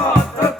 Bota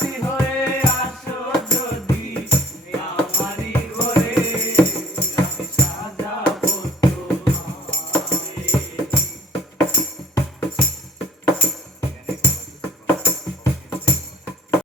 see her.